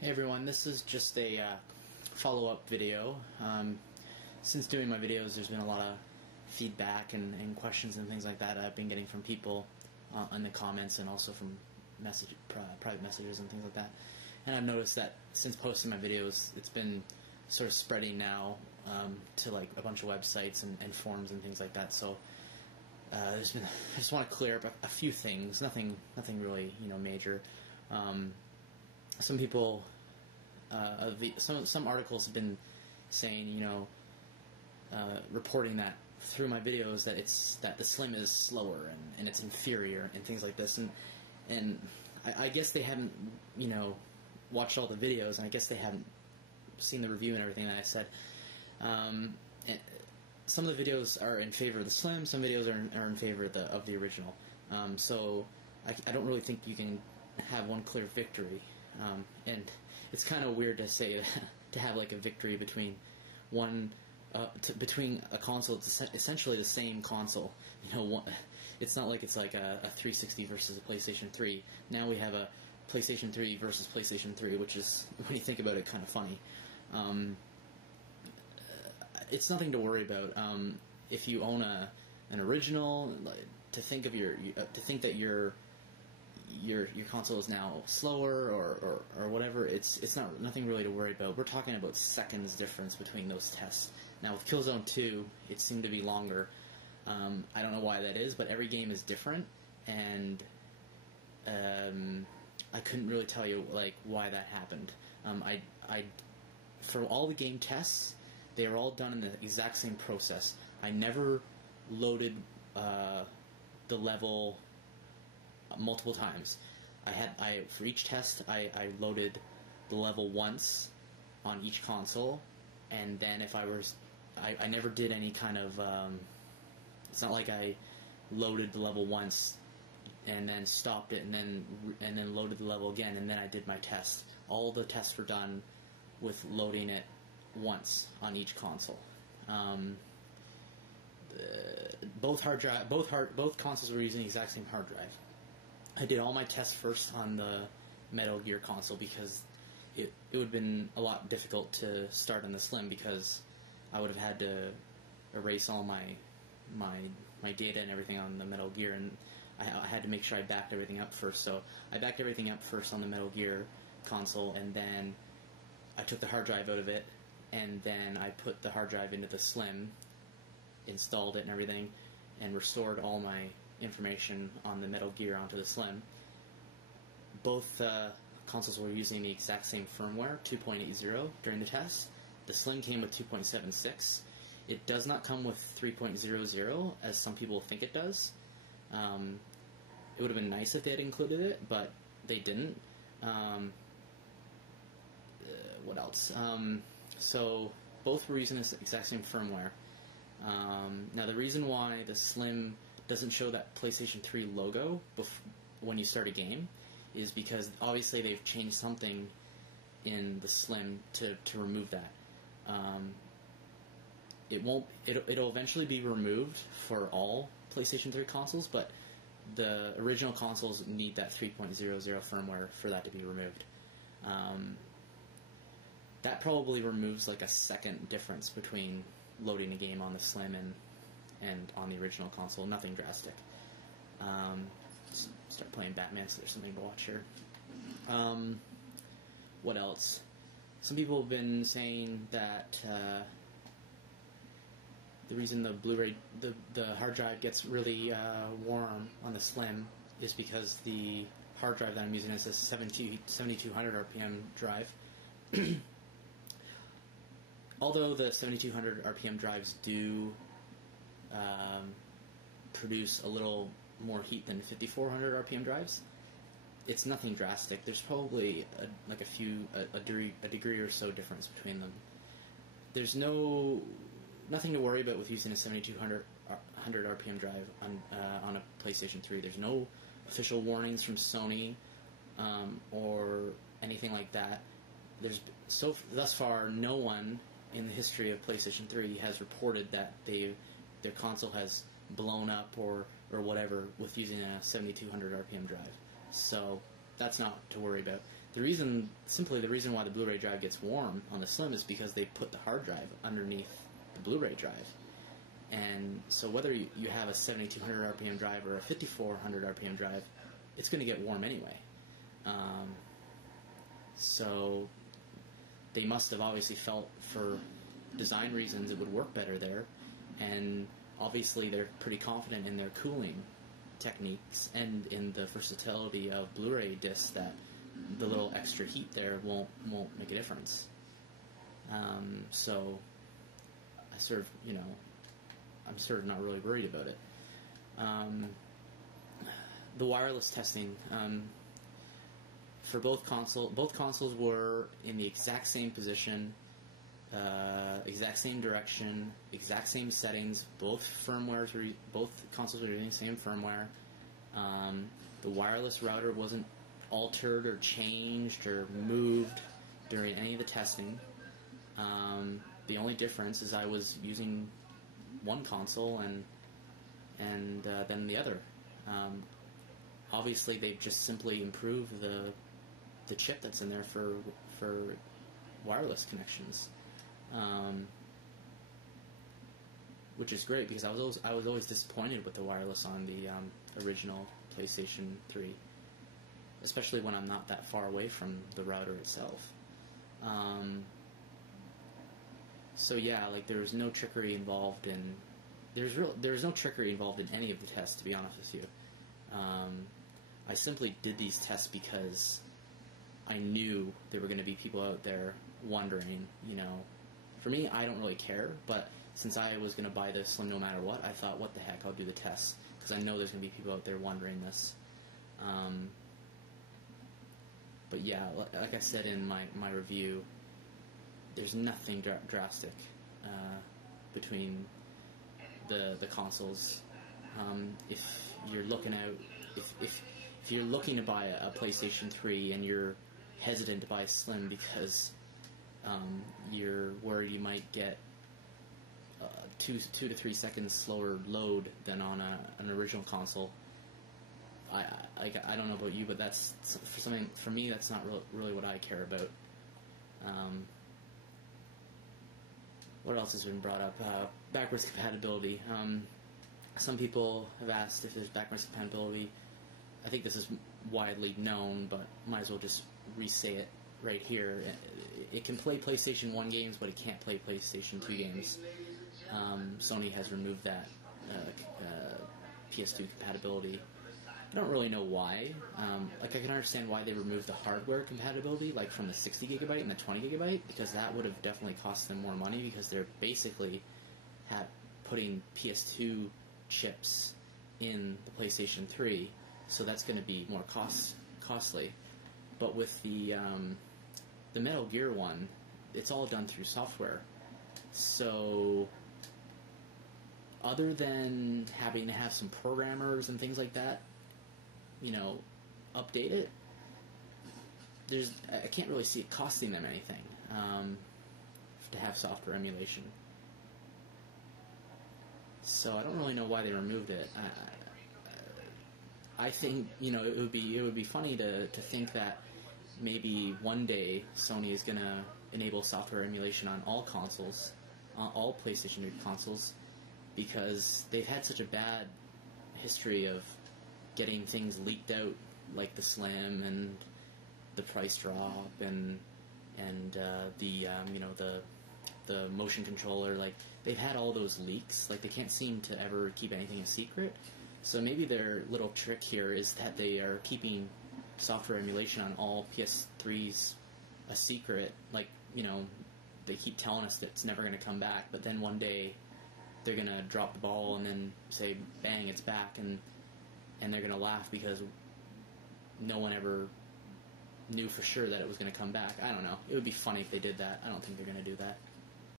Hey everyone, this is just a follow-up video. Since doing my videos, there's been a lot of feedback and questions and things like that I've been getting from people in the comments and also from private messages and things like that. And I've noticed that since posting my videos, it's been sort of spreading now to like a bunch of websites and forums and things like that. So I just want to clear up a few things. Nothing really major. Some people, some articles have been saying, reporting that through my videos that the Slim is slower and it's inferior and things like this, and I guess they haven't watched all the videos, and I guess they haven't seen the review and everything that I said. And some of the videos are in favor of the Slim, some videos are in favor of the original. So I don't really think you can have one clear victory. And it's kind of weird to say to have like a victory between between a console. It's essentially the same console. It's not like it's like a 360 versus a PlayStation 3. Now we have a PlayStation 3 versus PlayStation 3, which is, when you think about it, kind of funny. It's nothing to worry about. If you own an original, to think that your console is now slower or whatever, it's nothing really to worry about. We're talking about seconds difference between those tests. Now with Killzone 2, it seemed to be longer. I don't know why that is, but every game is different, and I couldn't really tell you why that happened. For all the game tests, they are all done in the exact same process. I never loaded the level multiple times. For each test, I loaded the level once on each console, and then if I never did any kind of, it's not like I loaded the level once and then stopped it and then loaded the level again and then I did my test. All the tests were done with loading it once on each console. Both consoles were using the exact same hard drive. I did all my tests first on the Metal Gear console because it would have been a lot difficult to start on the Slim, because I would have had to erase all my data and everything on the Metal Gear, and I had to make sure I backed everything up first. So I backed everything up first on the Metal Gear console, and then I took the hard drive out of it, and then I put the hard drive into the Slim, installed it and everything, and restored all my information on the Metal Gear onto the Slim. Both consoles were using the exact same firmware, 2.80, during the test. The Slim came with 2.76. It does not come with 3.00, as some people think it does. It would have been nice if they had included it, but they didn't. What else? So both were using this exact same firmware. Now the reason why the Slim doesn't show that PlayStation 3 logo when you start a game is because obviously they've changed something in the Slim to remove that. It'll eventually be removed for all PlayStation 3 consoles, but the original consoles need that 3.00 firmware for that to be removed. That probably removes like a second difference between loading a game on the Slim and on the original console. Nothing drastic. Start playing Batman, so there's something to watch here. What else? Some people have been saying that the reason the Blu-ray, the hard drive gets really warm on the Slim is because the hard drive that I'm using is a 7200 RPM drive. Although the 7200 RPM drives do produce a little more heat than 5400 RPM drives, it's nothing drastic. There's probably a degree or so difference between them. There's nothing to worry about with using a 7200 RPM drive on a PlayStation 3. There's no official warnings from Sony or anything like that. Thus far, no one in the history of PlayStation 3 has reported that their console has blown up or whatever with using a 7200 RPM drive. So that's not to worry about. the reason why the Blu-ray drive gets warm on the Slim is because they put the hard drive underneath the Blu-ray drive. And so whether you have a 7200 RPM drive or a 5400 RPM drive, it's going to get warm anyway. So they must have obviously felt for design reasons it would work better there, and obviously they're pretty confident in their cooling techniques and in the versatility of Blu-ray discs that the little extra heat there won't make a difference. So I sort of, I'm sort of not really worried about it. The wireless testing, for both consoles were in the exact same position, exact same direction, exact same settings. Both consoles were using the same firmware. The wireless router wasn't altered or changed or moved during any of the testing. The only difference is I was using one console and then the other. Obviously, they've just simply improved the chip that's in there for wireless connections, which is great because I was always disappointed with the wireless on the original PlayStation 3, especially when I'm not that far away from the router itself. So yeah, like there was no trickery involved in there was no trickery involved in any of the tests, to be honest with you. I simply did these tests because I knew there were going to be people out there wondering, For me, I don't really care, but since I was going to buy the Slim no matter what, I thought, what the heck, I'll do the test, because I know there's going to be people out there wondering this. But yeah, like I said in my review, there's nothing drastic between the consoles. If you're looking if you're looking to buy a PlayStation 3 and you're hesitant to buy a Slim because you're worried you might get 2 to 3 seconds slower load than on an original console, I don't know about you, but that's for me that's not really what I care about. What else has been brought up? Backwards compatibility. Some people have asked if there's backwards compatibility. I think this is widely known, but might as well just re-say it right here. It can play PlayStation 1 games, but it can't play PlayStation 2 games. Sony has removed that PS2 compatibility. I don't really know why. I can understand why they removed the hardware compatibility, like from the 60 gigabyte and the 20 gigabyte, because that would have definitely cost them more money, because they're basically putting PS2 chips in the PlayStation 3, so that's going to be more costly. But with the Metal Gear one, it's all done through software. So other than having to have some programmers and things like that, update it, I can't really see it costing them anything to have software emulation. So I don't really know why they removed it. I think it would be funny to think that maybe one day Sony is going to enable software emulation on all consoles, all PlayStation 2 consoles, because they've had such a bad history of getting things leaked out, like the Slim and the price drop and the motion controller. Like, they've had all those leaks. Like, they can't seem to ever keep anything a secret. So maybe their little trick here is that they are keeping software emulation on all PS3s a secret. Like, they keep telling us that it's never going to come back, but then one day they're going to drop the ball and then say, bang, it's back, and they're going to laugh because no one ever knew for sure that it was going to come back. I don't know. It would be funny if they did that. I don't think they're going to do that.